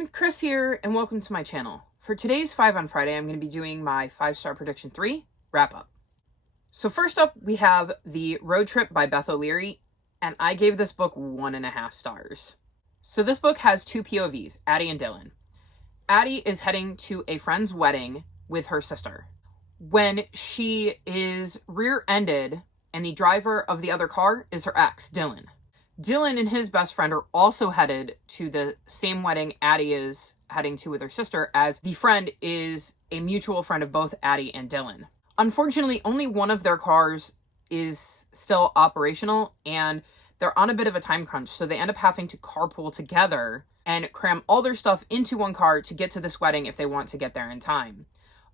everyone, Chris here, and welcome to my channel. For today's 5 on Friday, I'm going to be doing my 5-star prediction 3 wrap-up. So first up, we have The Road Trip by Beth O'Leary, and I gave this book 1.5 stars. So this book has 2 POVs, Addie and Dylan. Addie is heading to a friend's wedding with her sister when she is rear-ended, and the driver of the other car is her ex, Dylan. Dylan and his best friend are also headed to the same wedding Addie is heading to with her sister, as the friend is a mutual friend of both Addie and Dylan. Unfortunately, only one of their cars is still operational, and they're on a bit of a time crunch, so they end up having to carpool together and cram all their stuff into one car to get to this wedding if they want to get there in time.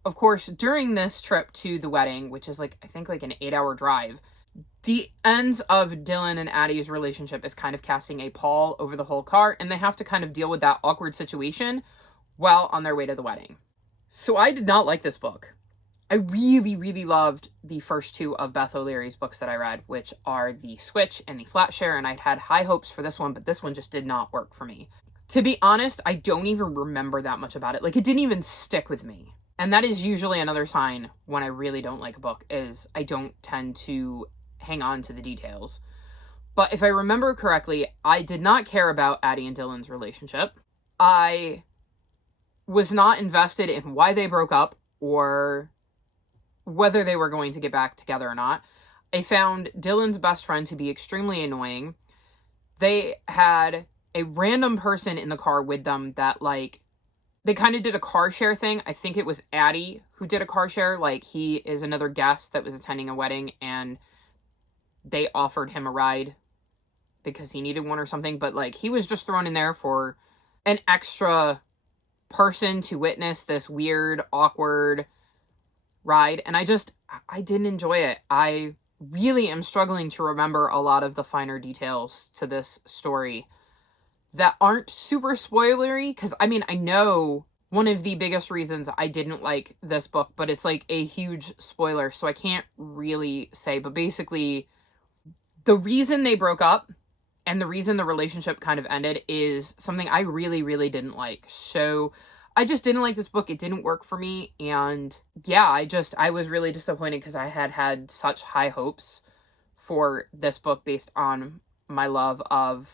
Of course, during this trip to the wedding, which is I think an 8-hour drive, the ends of Dylan and Addie's relationship is kind of casting a pall over the whole car, and they have to kind of deal with that awkward situation while on their way to the wedding. So I did not like this book. I really loved the first 2 of Beth O'Leary's books that I read, which are The Switch and The Flat Share, and I'd had high hopes for this one, but this one just did not work for me. To be honest, I don't even remember that much about it. It didn't even stick with me. And that is usually another sign when I really don't like a book, is I don't tend to hang on to the details. But if I remember correctly, I did not care about Addie and Dylan's relationship. I was not invested in why they broke up or whether they were going to get back together or not. I found Dylan's best friend to be extremely annoying. They had a random person in the car with them that they kind of did a car share thing. I think it was Addie who did a car share. He is another guest that was attending a wedding, and they offered him a ride because he needed one or something. But he was just thrown in there for an extra person to witness this weird, awkward ride. And I didn't enjoy it. I really am struggling to remember a lot of the finer details to this story that aren't super spoilery, because I know one of the biggest reasons I didn't like this book, but it's a huge spoiler, so I can't really say. But basically, the reason they broke up and the reason the relationship kind of ended is something I really didn't like. So I just didn't like this book. It didn't work for me. And yeah, I was really disappointed because I had such high hopes for this book based on my love of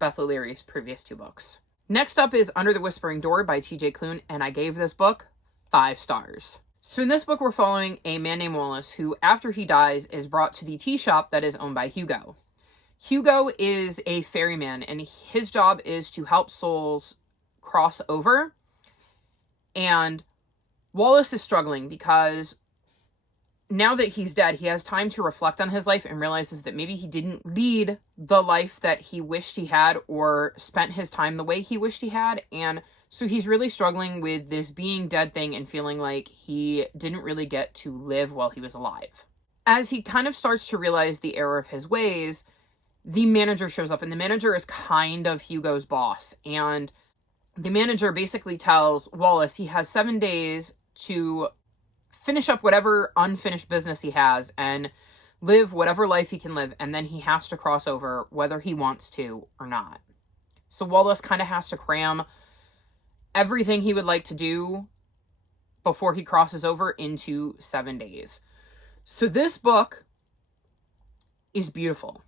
Beth O'Leary's previous 2 books. Next up is Under the Whispering Door by TJ Klune, and I gave this book 5 stars. So in this book, we're following a man named Wallace who, after he dies, is brought to the tea shop that is owned by Hugo. Hugo is a ferryman, and his job is to help souls cross over. And Wallace is struggling because now that he's dead, he has time to reflect on his life and realizes that maybe he didn't lead the life that he wished he had or spent his time the way he wished he had. And so he's really struggling with this being dead thing and feeling like he didn't really get to live while he was alive. As he kind of starts to realize the error of his ways, the manager shows up, and the manager is kind of Hugo's boss. And the manager basically tells Wallace he has 7 days to finish up whatever unfinished business he has and live whatever life he can live, and then he has to cross over whether he wants to or not. So Wallace kind of has to cram everything he would like to do before he crosses over into 7 days. So this book is beautiful.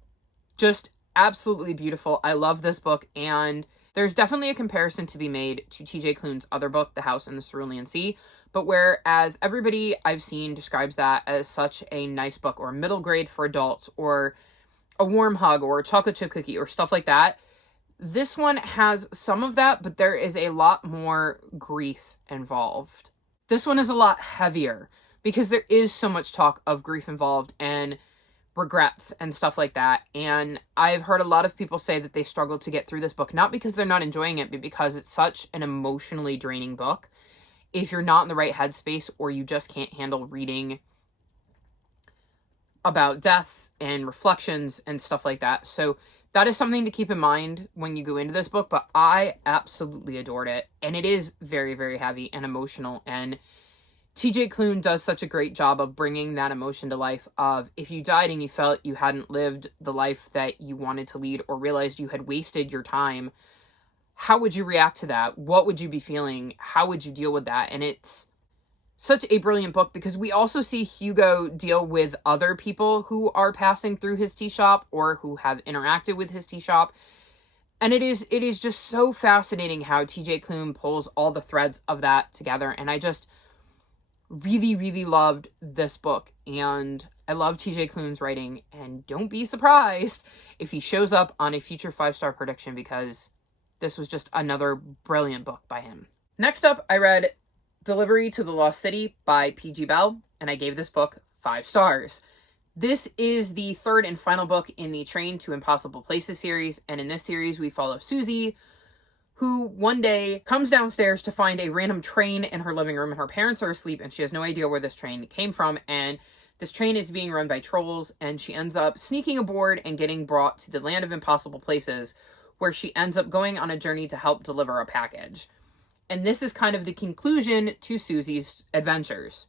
Just absolutely beautiful. I love this book, and there's definitely a comparison to be made to TJ Klune's other book, The House in the Cerulean Sea, but whereas everybody I've seen describes that as such a nice book, or a middle grade for adults, or a warm hug, or a chocolate chip cookie, or stuff like that, this one has some of that, but there is a lot more grief involved. This one is a lot heavier because there is so much talk of grief involved and regrets and stuff like that. And I've heard a lot of people say that they struggled to get through this book, not because they're not enjoying it, but because it's such an emotionally draining book. If you're not in the right headspace, or you just can't handle reading about death and reflections and stuff like that. So that is something to keep in mind when you go into this book, but I absolutely adored it. And it is very heavy and emotional, and TJ Klune does such a great job of bringing that emotion to life of, if you died and you felt you hadn't lived the life that you wanted to lead, or realized you had wasted your time, how would you react to that? What would you be feeling? How would you deal with that? And it's such a brilliant book because we also see Hugo deal with other people who are passing through his tea shop or who have interacted with his tea shop. And it is just so fascinating how TJ Klune pulls all the threads of that together. And I just really, really loved this book. And I love TJ Klune's writing. And don't be surprised if he shows up on a future 5-star prediction, because this was just another brilliant book by him. Next up, I read Delivery to the Lost City by P.G. Bell, and I gave this book 5 stars. This is the third and final book in the Train to Impossible Places series, and in this series we follow Susie, who one day comes downstairs to find a random train in her living room, and her parents are asleep, and she has no idea where this train came from, and this train is being run by trolls, and she ends up sneaking aboard and getting brought to the Land of Impossible Places, where she ends up going on a journey to help deliver a package. And this is kind of the conclusion to Susie's adventures.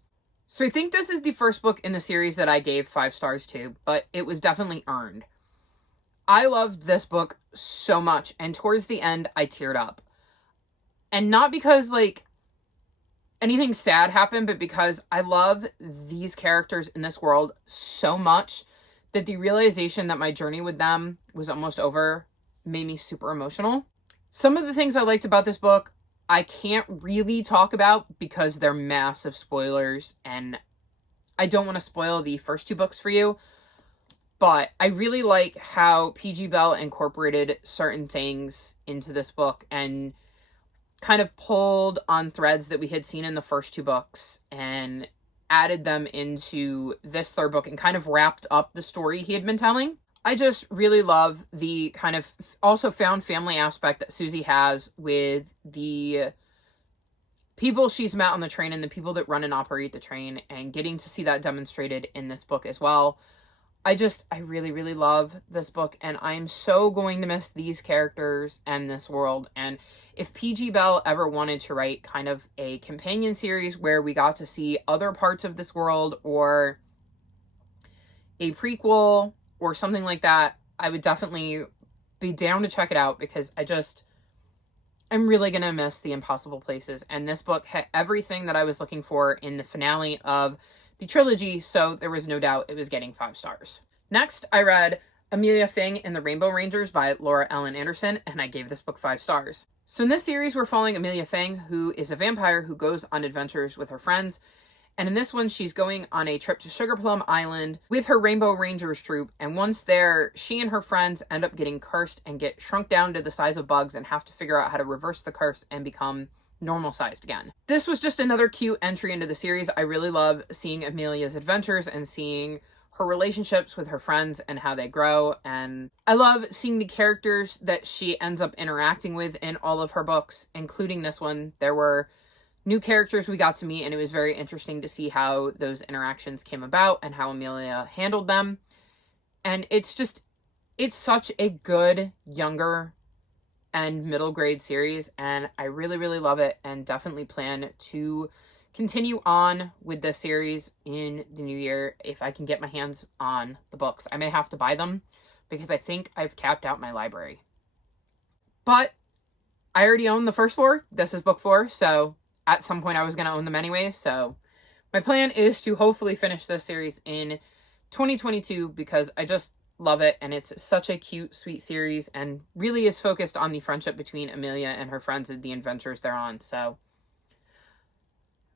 So I think this is the first book in the series that I gave 5 stars to, but it was definitely earned. I loved this book so much, and towards the end, I teared up. And not because, like, anything sad happened, but because I love these characters in this world so much that the realization that my journey with them was almost over made me super emotional. Some of the things I liked about this book, I can't really talk about because they're massive spoilers, and I don't want to spoil the first 2 books for you, but I really like how P.G. Bell incorporated certain things into this book and kind of pulled on threads that we had seen in the first 2 books and added them into this 3rd book and kind of wrapped up the story he had been telling. I just really love the kind of also found family aspect that Susie has with the people she's met on the train and the people that run and operate the train, and getting to see that demonstrated in this book as well. I really, really love this book, and I am so going to miss these characters and this world. And if P.G. Bell ever wanted to write kind of a companion series where we got to see other parts of this world, or a prequel or something like that, I would definitely be down to check it out, because I'm really going to miss the Impossible Places. And this book had everything that I was looking for in the finale of the trilogy, so there was no doubt it was getting 5 stars. Next, I read Amelia Feng and the Rainbow Rangers by Laura Ellen Anderson, and I gave this book 5 stars. So in this series, we're following Amelia Feng, who is a vampire who goes on adventures with her friends. And in this one, she's going on a trip to Sugar Plum Island with her Rainbow Rangers troop. And once there, she and her friends end up getting cursed and get shrunk down to the size of bugs and have to figure out how to reverse the curse and become normal sized again. This was just another cute entry into the series. I really love seeing Amelia's adventures and seeing her relationships with her friends and how they grow. And I love seeing the characters that she ends up interacting with in all of her books, including this one. There were new characters we got to meet, and it was very interesting to see how those interactions came about and how Amelia handled them. And it's such a good younger and middle grade series, and I really, really love it, and definitely plan to continue on with the series in the new year if I can get my hands on the books. I may have to buy them because I think I've tapped out my library. But I already own the first 4. This is book 4, so at some point I was going to own them anyways. So my plan is to hopefully finish this series in 2022 because I just love it, and it's such a cute, sweet series, and really is focused on the friendship between Amelia and her friends and the adventures they're on. So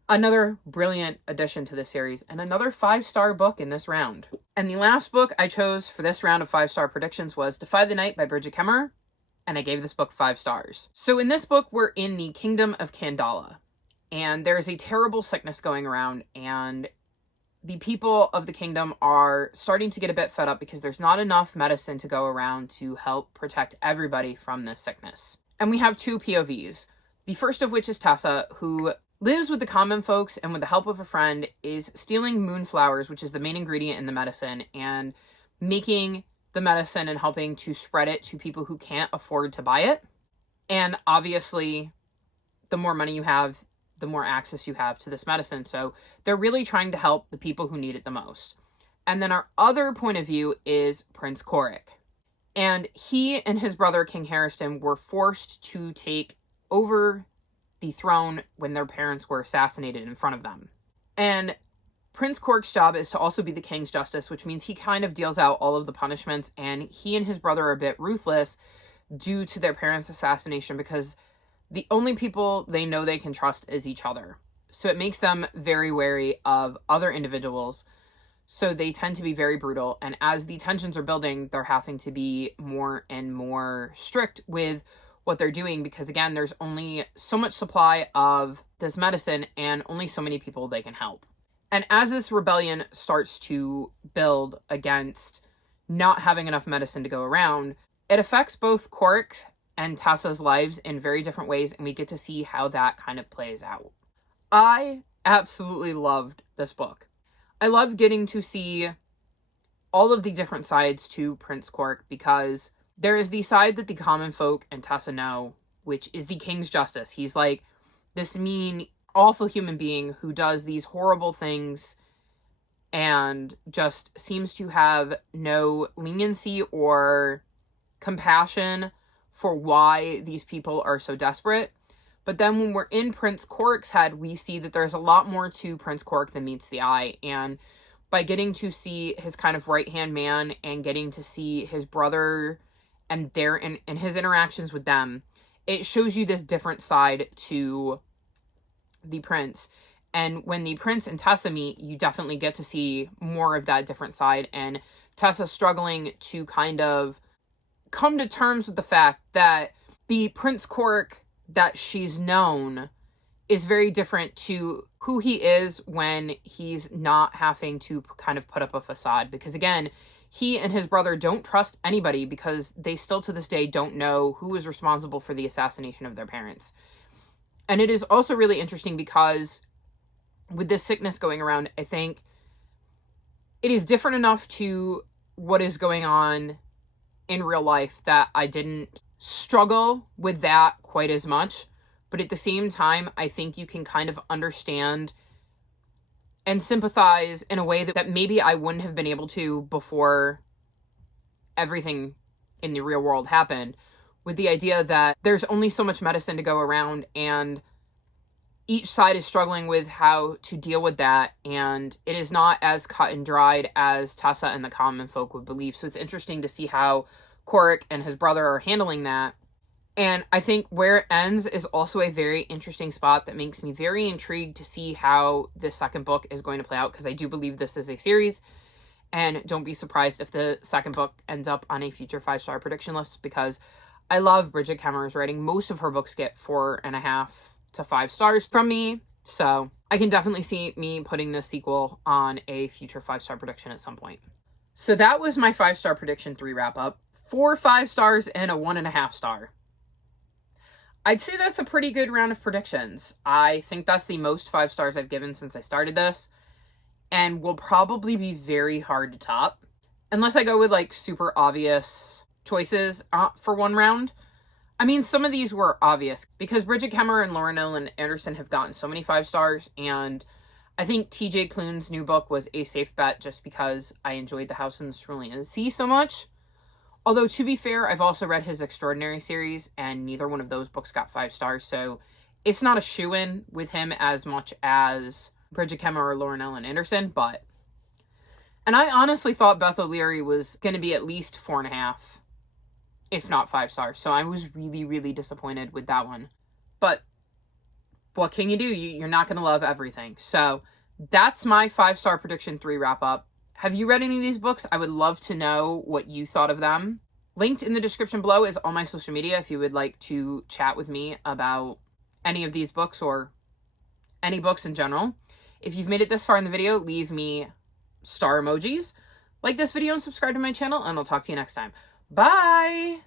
another brilliant addition to the series, and another 5-star book in this round. And the last book I chose for this round of 5-star predictions was Defy the Night by Bridget Kemmerer, and I gave this book 5 stars. So in this book, we're in the Kingdom of Kandala, and there's a terrible sickness going around, and the people of the kingdom are starting to get a bit fed up because there's not enough medicine to go around to help protect everybody from this sickness. And we have 2 POVs. The first of which is Tessa, who lives with the common folks and with the help of a friend is stealing moonflowers, which is the main ingredient in the medicine, and making the medicine and helping to spread it to people who can't afford to buy it. And obviously, the more money you have, the more access you have to this medicine. So they're really trying to help the people who need it the most. And then our other point of view is Prince Korik. And he and his brother, King Harriston, were forced to take over the throne when their parents were assassinated in front of them. And Prince Cork's job is to also be the king's justice, which means he kind of deals out all of the punishments, and he and his brother are a bit ruthless due to their parents' assassination because the only people they know they can trust is each other. So it makes them very wary of other individuals. So they tend to be very brutal. And as the tensions are building, they're having to be more and more strict with what they're doing because, again, there's only so much supply of this medicine and only so many people they can help. And as this rebellion starts to build against not having enough medicine to go around, it affects both Cork and Tessa's lives in very different ways, and we get to see how that kind of plays out. I absolutely loved this book. I loved getting to see all of the different sides to Prince Cork because there is the side that the common folk and Tessa know, which is the king's justice. He's like this mean, awful human being who does these horrible things and just seems to have no leniency or compassion for why these people are so desperate. But then when we're in Prince Cork's head, we see that there's a lot more to Prince Cork than meets the eye. And by getting to see his kind of right-hand man and getting to see his brother and his interactions with them, it shows you this different side to the prince. And when the prince and Tessa meet, you definitely get to see more of that different side. And Tessa struggling to kind of come to terms with the fact that the Prince Cork that she's known is very different to who he is when he's not having to kind of put up a facade. Because again, he and his brother don't trust anybody because they still to this day don't know who was responsible for the assassination of their parents. And it is also really interesting because with this sickness going around, I think it is different enough to what is going on in real life that I didn't struggle with that quite as much. But at the same time, I think you can kind of understand and sympathize in a way that maybe I wouldn't have been able to before everything in the real world happened, with the idea that there's only so much medicine to go around and each side is struggling with how to deal with that, and it is not as cut and dried as Tessa and the common folk would believe. So it's interesting to see how Cork and his brother are handling that. And I think where it ends is also a very interesting spot that makes me very intrigued to see how this second book is going to play out, because I do believe this is a series. And don't be surprised if the second book ends up on a future 5-star prediction list, because I love Bridget Kemmer's writing. Most of her books get 4.5 to 5 stars from me. So I can definitely see me putting this sequel on a future 5-star prediction at some point. So that was my 5-star prediction 3 wrap up. 4 5 stars and a 1.5 star. I'd say that's a pretty good round of predictions. I think that's the most 5 stars I've given since I started this, and will probably be very hard to top. Unless I go with like super obvious choices for one round. I mean, some of these were obvious because Bridget Kemmer and Lauren Ellen Anderson have gotten so many 5 stars, and I think TJ Klune's new book was a safe bet just because I enjoyed The House in the Cerulean Sea so much. Although, to be fair, I've also read his Extraordinary series, and neither one of those books got 5 stars, so it's not a shoo-in with him as much as Bridget Kemmer or Lauren Ellen Anderson, but... And I honestly thought Beth O'Leary was going to be at least 4.5, if not 5 stars, so I was really, really disappointed with that one. But what can you do? You're not going to love everything. So that's my 5-star prediction 3 wrap-up. Have you read any of these books? I would love to know what you thought of them. Linked in the description below is all my social media if you would like to chat with me about any of these books or any books in general. If you've made it this far in the video, leave me star emojis, like this video, and subscribe to my channel, and I'll talk to you next time. Bye!